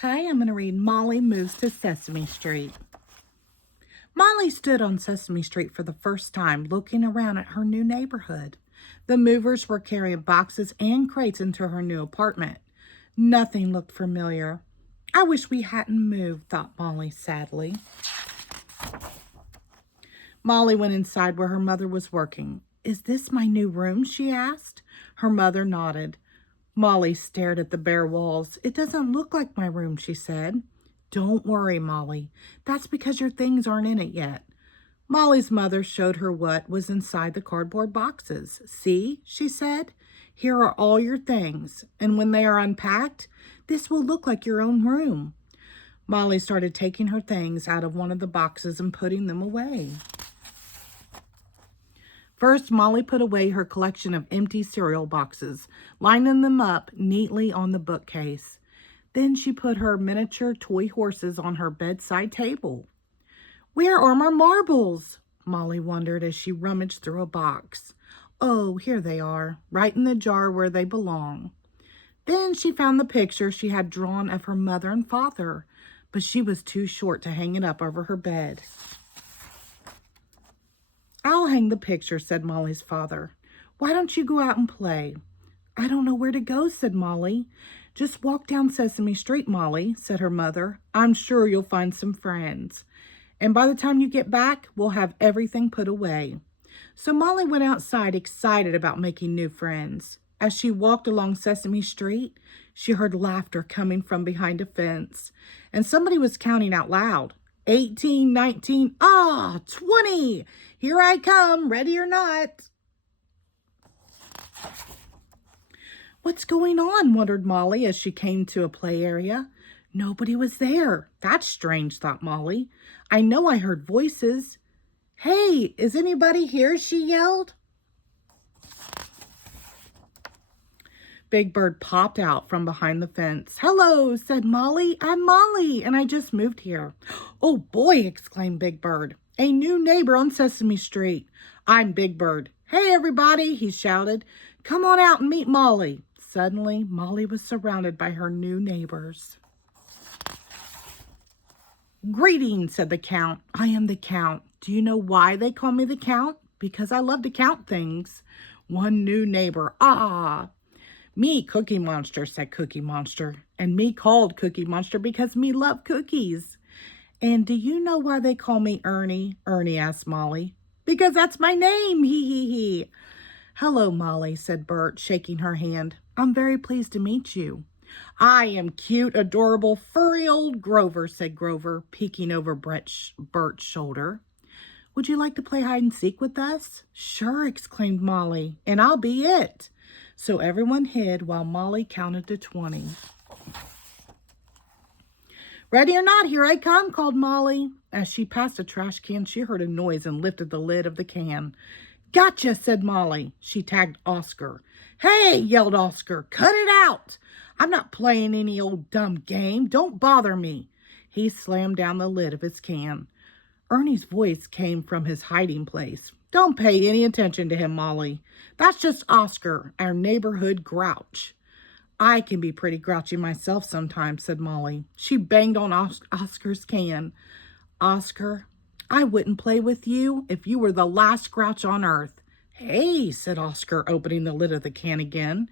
Hi, I'm going to read Molly Moves to Sesame Street. Molly stood on Sesame Street for the first time, looking around at her new neighborhood. The movers were carrying boxes and crates into her new apartment. Nothing looked familiar. I wish we hadn't moved, thought Molly sadly. Molly went inside where her mother was working. Is this my new room? She asked. Her mother nodded. Molly stared at the bare walls. It doesn't look like my room, she said. Don't worry, Molly. That's because your things aren't in it yet. Molly's mother showed her what was inside the cardboard boxes. See, she said, here are all your things, and when they are unpacked, this will look like your own room. Molly started taking her things out of one of the boxes and putting them away. First, Molly put away her collection of empty cereal boxes, lining them up neatly on the bookcase. Then she put her miniature toy horses on her bedside table. Where are my marbles? Molly wondered as she rummaged through a box. Oh, here they are, right in the jar where they belong. Then she found the picture she had drawn of her mother and father, but she was too short to hang it up over her bed. I'll hang the picture, said Molly's father. Why don't you go out and play? I don't know where to go, said Molly. Just walk down Sesame Street, Molly, said her mother. I'm sure you'll find some friends. And by the time you get back, we'll have everything put away. So Molly went outside, excited about making new friends. As she walked along Sesame Street, she heard laughter coming from behind a fence, and somebody was counting out loud. 18, 19, 20. Here I come, ready or not. What's going on? Wondered Molly as she came to a play area. Nobody was there. That's strange, thought Molly. I know I heard voices. Hey, is anybody here? She yelled. Big Bird popped out from behind the fence. Hello, said Molly. I'm Molly, and I just moved here. Oh boy, exclaimed Big Bird. A new neighbor on Sesame Street. I'm Big Bird. Hey, everybody, he shouted. Come on out and meet Molly. Suddenly, Molly was surrounded by her new neighbors. Greetings, said the Count. I am the Count. Do you know why they call me the Count? Because I love to count things. One new neighbor. Me, Cookie Monster, said Cookie Monster. And me called Cookie Monster because me love cookies. And do you know why they call me Ernie? Ernie asked Molly. Because that's my name, he. Hello, Molly, said Bert, shaking her hand. I'm very pleased to meet you. I am cute, adorable, furry old Grover, said Grover, peeking over Bert's shoulder. Would you like to play hide and seek with us? Sure, exclaimed Molly, and I'll be it. So everyone hid while Molly counted to 20. Ready or not, here I come, called Molly. As she passed a trash can, she heard a noise and lifted the lid of the can. Gotcha, said Molly. She tagged Oscar. Hey, yelled Oscar, cut it out. I'm not playing any old dumb game. Don't bother me. He slammed down the lid of his can. Ernie's voice came from his hiding place. Don't pay any attention to him, Molly. That's just Oscar, our neighborhood grouch. I can be pretty grouchy myself sometimes, said Molly. She banged on Oscar's can. Oscar, I wouldn't play with you if you were the last grouch on earth. Hey, said Oscar, opening the lid of the can again.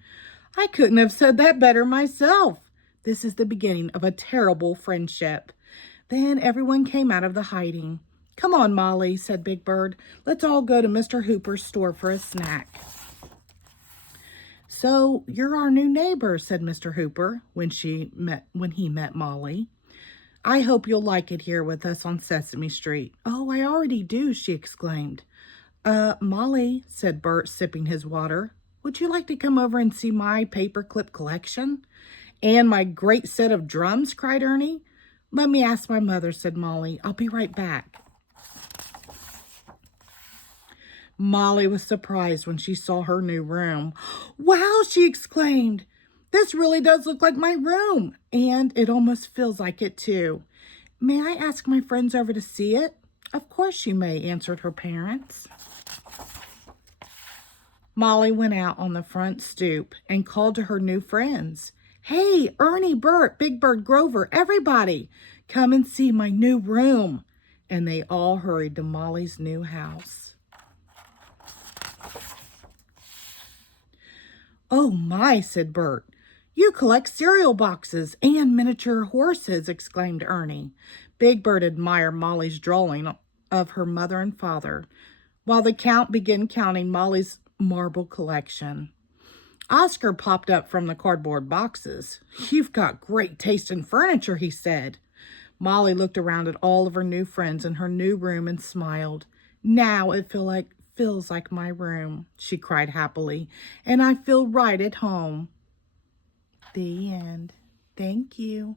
I couldn't have said that better myself. This is the beginning of a terrible friendship. Then everyone came out of the hiding. Come on, Molly, said Big Bird. Let's all go to Mr. Hooper's store for a snack. So you're our new neighbor, said Mr. Hooper when he met Molly. I hope you'll like it here with us on Sesame Street. Oh, I already do, she exclaimed. Molly, said Bert, sipping his water, would you like to come over and see my paperclip collection? And my great set of drums, cried Ernie. Let me ask my mother, said Molly. I'll be right back. Molly was surprised when she saw her new room. Wow, she exclaimed. This really does look like my room, and it almost feels like it too. May I ask my friends over to see it? Of course you may, answered her parents. Molly went out on the front stoop and called to her new friends. Hey, Ernie, Bert, Big Bird, Grover, everybody, come and see my new room. And they all hurried to Molly's new house. Oh my, said Bert. You collect cereal boxes and miniature horses, exclaimed Ernie. Big Bird admired Molly's drawing of her mother and father, while the Count began counting Molly's marble collection. Oscar popped up from the cardboard boxes. You've got great taste in furniture, he said. Molly looked around at all of her new friends in her new room and smiled. Now it feels like my room, she cried happily, and I feel right at home. The end. Thank you.